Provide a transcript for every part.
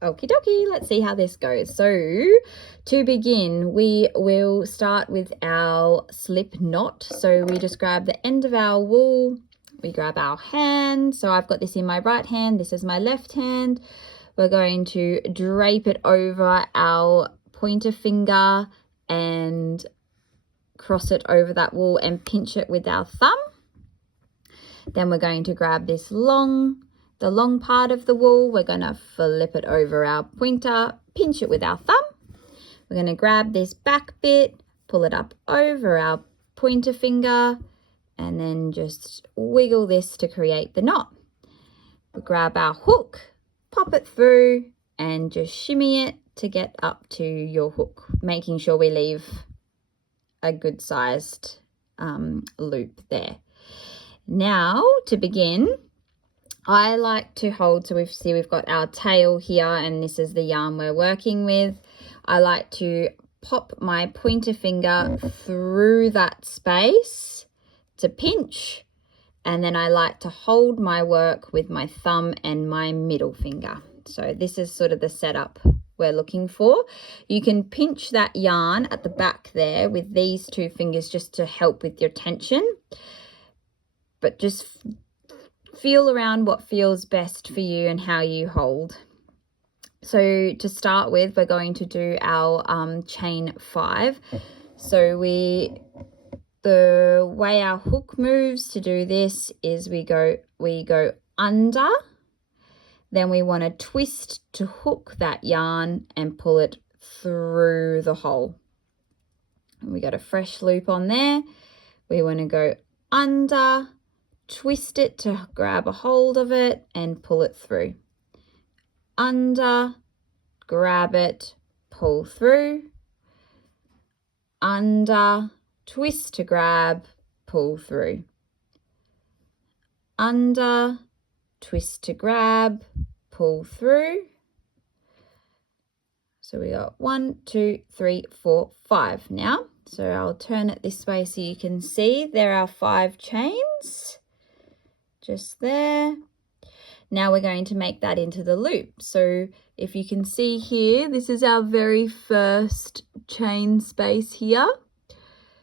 Okie dokie, let's see how this goes. So to begin, we will start with our slip knot. So we just grab the end of our wool, we grab our hand. So I've got this in my right hand, this is my left hand. We're going to drape it over our pointer finger and cross it over that wool and pinch it with our thumb. Then we're going to grab this the long part of the wool, we're going to flip it over our pointer, pinch it with our thumb. We're going to grab this back bit, pull it up over our pointer finger, and then just wiggle this to create the knot. We grab our hook, pop it through, and just shimmy it to get up to your hook, making sure we leave a good sized loop there. Now to begin, I like to hold, so we've got our tail here and this is the yarn we're working with. I like to pop my pointer finger through that space to pinch, and then I like to hold my work with my thumb and my middle finger. So this is sort of the setup we're looking for. You can pinch that yarn at the back there with these two fingers just to help with your tension, but just feel around what feels best for you and how you hold. So to start with, we're going to do our chain 5. So the way our hook moves to do this is we go under, then we want to twist to hook that yarn and pull it through the hole. And we got a fresh loop on there. We want to go under, twist it to grab a hold of it and pull it through. Under, grab it, pull through. Under, twist to grab, pull through. Under, twist to grab, pull through. So we got 1, 2, 3, 4, 5 now. So I'll turn it this way so you can see there are 5 chains. Just there. Now we're going to make that into the loop. So if you can see here, this is our very first chain space here.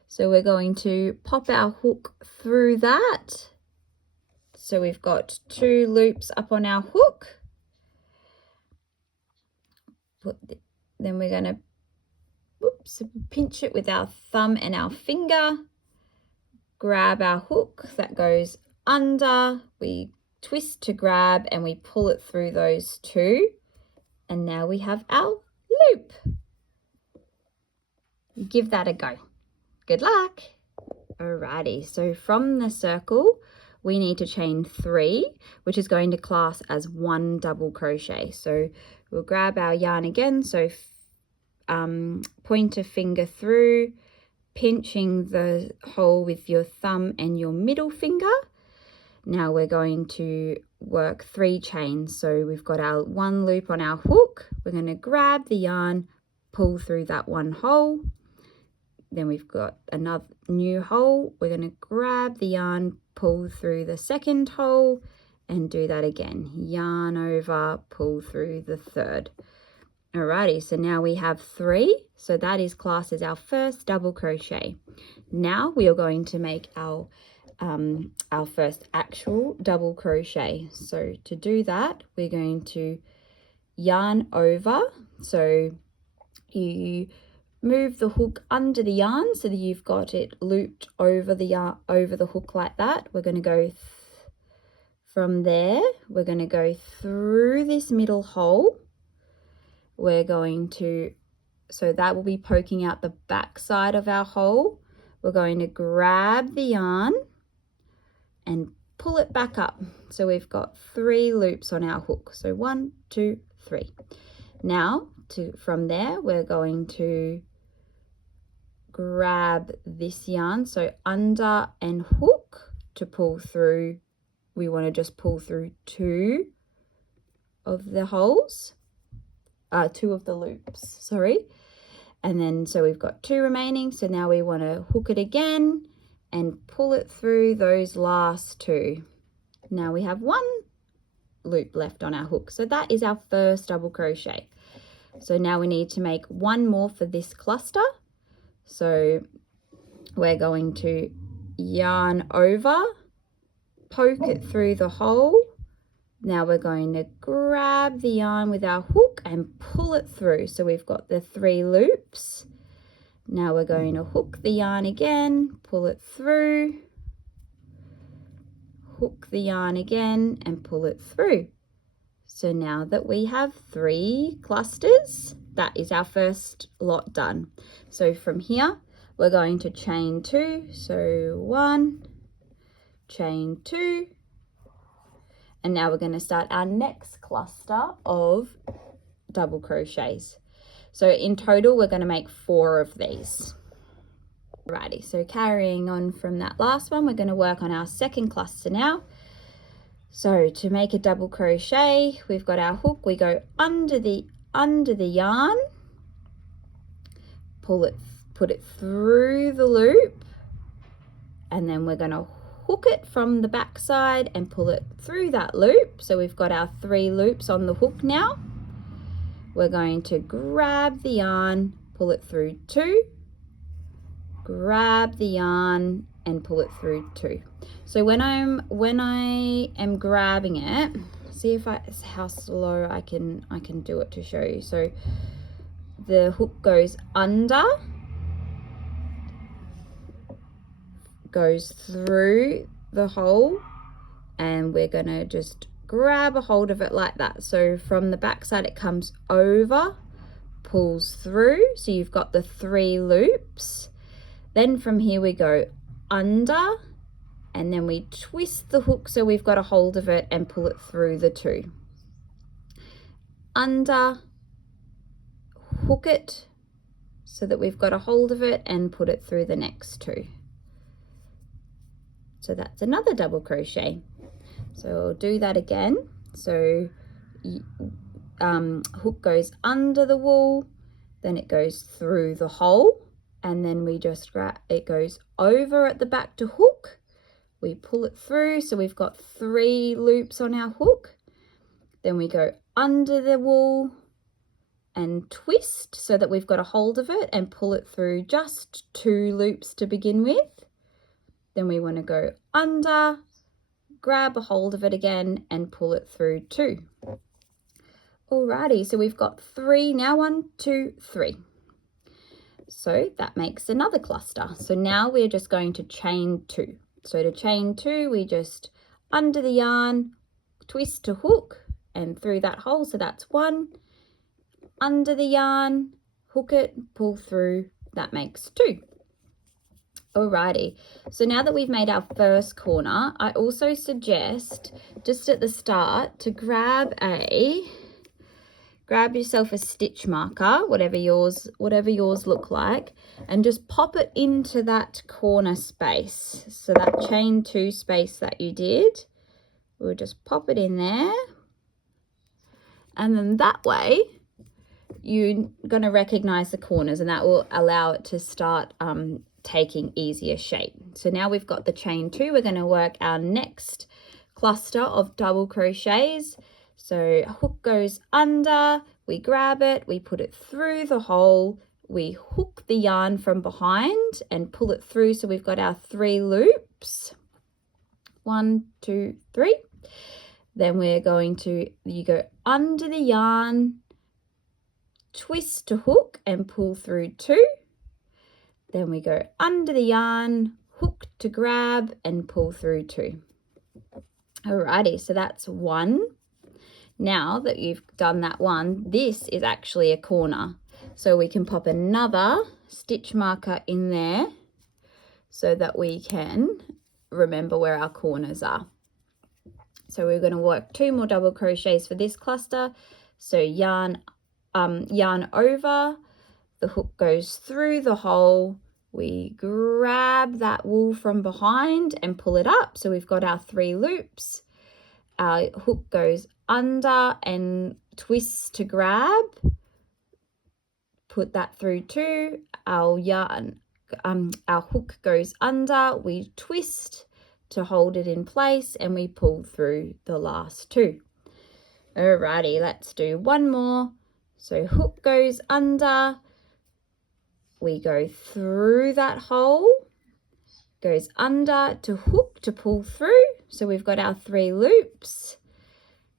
So we're going to pop our hook through that. So we've got 2 loops up on our hook. Then we're going to pinch it with our thumb and our finger. Grab our hook that goes under, we twist to grab and we pull it through those 2, and now we have our loop. Give that a go. Good luck. Alrighty, so from the circle we need to chain 3, which is going to class as 1 double crochet. So we'll grab our yarn again, so pointer finger through, pinching the hole with your thumb and your middle finger. Now we're going to work 3 chains. So we've got our 1 loop on our hook. We're going to grab the yarn, pull through that 1 hole. Then we've got another new hole. We're going to grab the yarn, pull through the 2nd hole, and do that again. Yarn over, pull through the 3rd. Alrighty, so now we have 3. So that is classed as our first double crochet. Now we are going to make our first actual double crochet. So to do that, we're going to yarn over. So you move the hook under the yarn so that you've got it looped over the yarn, over the hook like that. We're going to go from there. We're going to go through this middle hole. We're going to, so that will be poking out the back side of our hole. We're going to grab the yarn and pull it back up. So we've got 3 loops on our hook. So 1, 2, 3. Now from there, we're going to grab this yarn. So under and hook to pull through. We want to just pull through 2 of the holes, 2 of the loops, sorry. And then, so we've got 2 remaining. So now we want to hook it again and pull it through those last 2. Now we have 1 loop left on our hook. So that is our first double crochet. So now we need to make one more for this cluster. So we're going to yarn over, poke it through the hole. Now we're going to grab the yarn with our hook and pull it through. So we've got the 3 loops. Now we're going to hook the yarn again, pull it through, hook the yarn again and pull it through. So now that we have 3 clusters, that is our first lot done. So from here, we're going to chain 2. So 1, chain 2, and now we're going to start our next cluster of double crochets. So in total, we're going to make 4 of these. Alrighty, so carrying on from that last one, we're going to work on our second cluster now. So to make a double crochet, we've got our hook, we go under the yarn, put it through the loop, and then we're going to hook it from the back side and pull it through that loop. So we've got our 3 loops on the hook now. We're going to grab the yarn, pull it through 2, grab the yarn and pull it through 2. So when I am grabbing it, see how slow I can do it to show you. So the hook goes under, goes through the hole, and we're gonna just grab a hold of it like that. So from the back side it comes over, pulls through, so you've got the 3 loops. Then from here we go under, and then we twist the hook so we've got a hold of it and pull it through the 2. Under, hook it so that we've got a hold of it and put it through the next 2. So that's another double crochet. So I'll do that again. So hook goes under the wool, then it goes through the hole, and then we just grab it, goes over at the back to hook. We pull it through, so we've got 3 loops on our hook. Then we go under the wool and twist so that we've got a hold of it and pull it through just 2 loops to begin with. Then we want to go under, grab a hold of it again and pull it through 2. Alrighty, so we've got 3 now, 1, 2, 3. So that makes another cluster. So now we're just going to chain 2. So to chain 2, we just under the yarn, twist to hook and through that hole. So that's 1, under the yarn, hook it, pull through, that makes 2. Alrighty, so now that we've made our first corner, I also suggest just at the start to grab yourself a stitch marker, whatever yours look like, and just pop it into that corner space. So that chain 2 space that you did, we'll just pop it in there, and then that way you're going to recognize the corners, and that will allow it to start taking easier shape. So now we've got the chain 2, we're going to work our next cluster of double crochets. So hook goes under, we grab it, we put it through the hole, we hook the yarn from behind and pull it through, so we've got our 3 loops. 1, 2, 3. Then we're going to, you go under the yarn, twist to hook and pull through 2. Then we go under the yarn, hook to grab and pull through 2. Alrighty, so that's 1. Now that you've done that one, this is actually a corner. So we can pop another stitch marker in there so that we can remember where our corners are. So we're going to work 2 more double crochets for this cluster. So yarn over, the hook goes through the hole, we grab that wool from behind and pull it up. So we've got our 3 loops. Our hook goes under and twists to grab, put that through 2. Our hook goes under, we twist to hold it in place and we pull through the last 2. Alrighty, let's do one more. So hook goes under, we go through that hole, goes under to hook to pull through. So we've got our 3 loops.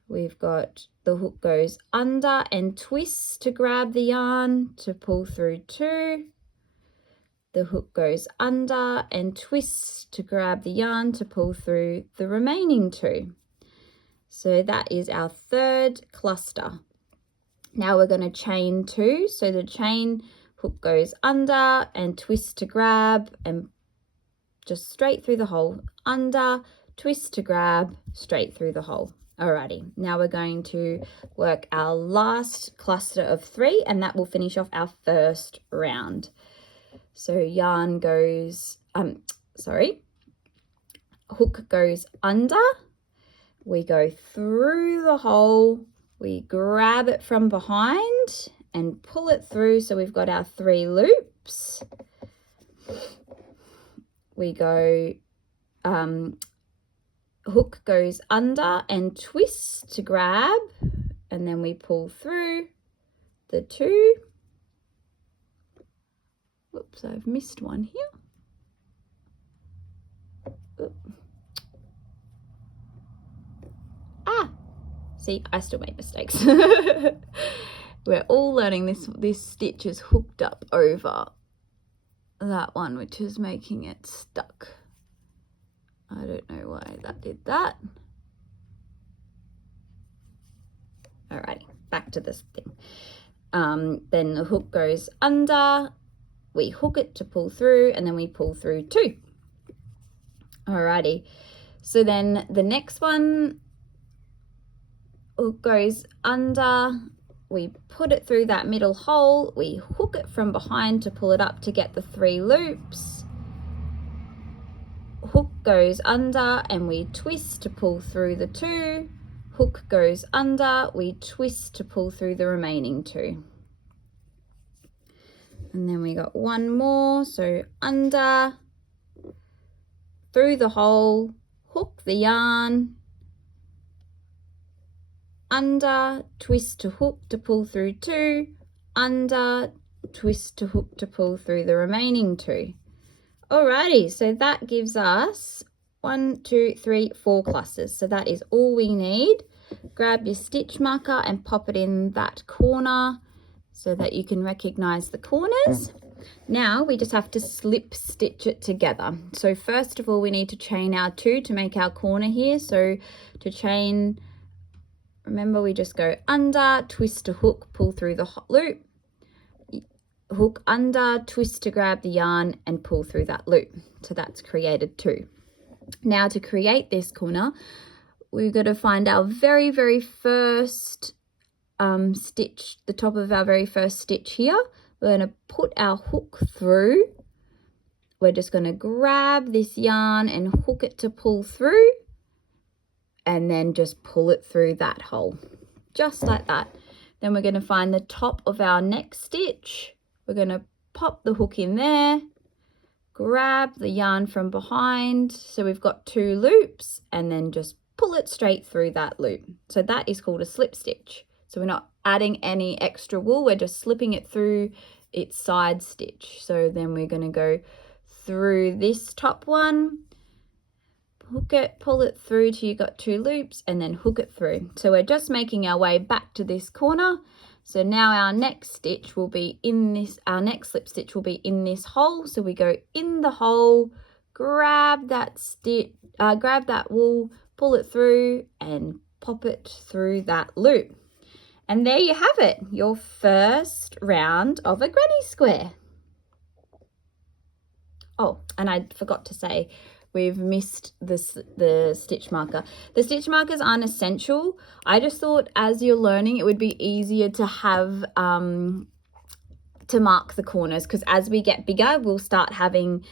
We've got the hook goes under and twists to grab the yarn to pull through 2. The hook goes under and twists to grab the yarn to pull through the remaining 2. So that is our 3rd cluster. Now we're going to chain 2. So the chain hook goes under and twists to grab and just straight through the hole, under, twist to grab, straight through the hole. Alrighty, now we're going to work our last cluster of 3, and that will finish off our first round. So yarn goes, hook goes under, we go through the hole, we grab it from behind and pull it through. So we've got our 3 loops. We go, hook goes under and twists to grab, and then we pull through the 2. Whoops, I've missed one here. Oop. See, I still make mistakes. We're all learning this stitch is hooked up over that one, which is making it stuck. I don't know why that did that. Alrighty, back to this thing. Then the hook goes under, we hook it to pull through, and then we pull through 2. Alrighty, so then the next one, hook goes under, we put it through that middle hole, we hook it from behind to pull it up to get the 3 loops. Hook goes under and we twist to pull through the 2. Hook goes under, we twist to pull through the remaining 2. And then we got one more, so under, through the hole, hook the yarn, under, twist to hook to pull through 2, under, twist to hook to pull through the remaining 2. Alrighty, so that gives us 1, 2, 3, 4 clusters. So that is all we need. Grab your stitch marker and pop it in that corner so that you can recognize the corners. Now we just have to slip stitch it together. So first of all, we need to chain our 2 to make our corner here. So to chain, remember we just go under, twist to hook, pull through the loop, hook under, twist to grab the yarn and pull through that loop. So that's created 2. Now to create this corner, we've got to find our very first stitch, the top of our very first stitch here. We're going to put our hook through. We're just going to grab this yarn and hook it to pull through, and then just pull it through that hole, just like that. Then we're going to find the top of our next stitch. We're going to pop the hook in there, grab the yarn from behind. So we've got 2 loops, and then just pull it straight through that loop. So that is called a slip stitch. So we're not adding any extra wool, we're just slipping it through its side stitch. So then we're going to go through this top one, hook it, pull it through till you got 2 loops, and then hook it through. So we're just making our way back to this corner. So now our next stitch will be in this, our next slip stitch will be in this hole. So we go in the hole, grab that stitch, grab that wool, pull it through and pop it through that loop. And there you have it, your first round of a granny square. Oh, and I forgot to say, we've missed the stitch marker. The stitch markers aren't essential. I just thought as you're learning, it would be easier to have, to mark the corners, because as we get bigger, we'll start having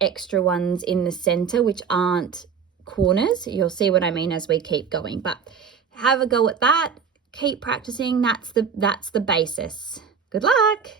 extra ones in the center, which aren't corners. You'll see what I mean as we keep going, but have a go at that. Keep practicing. That's the basis. Good luck.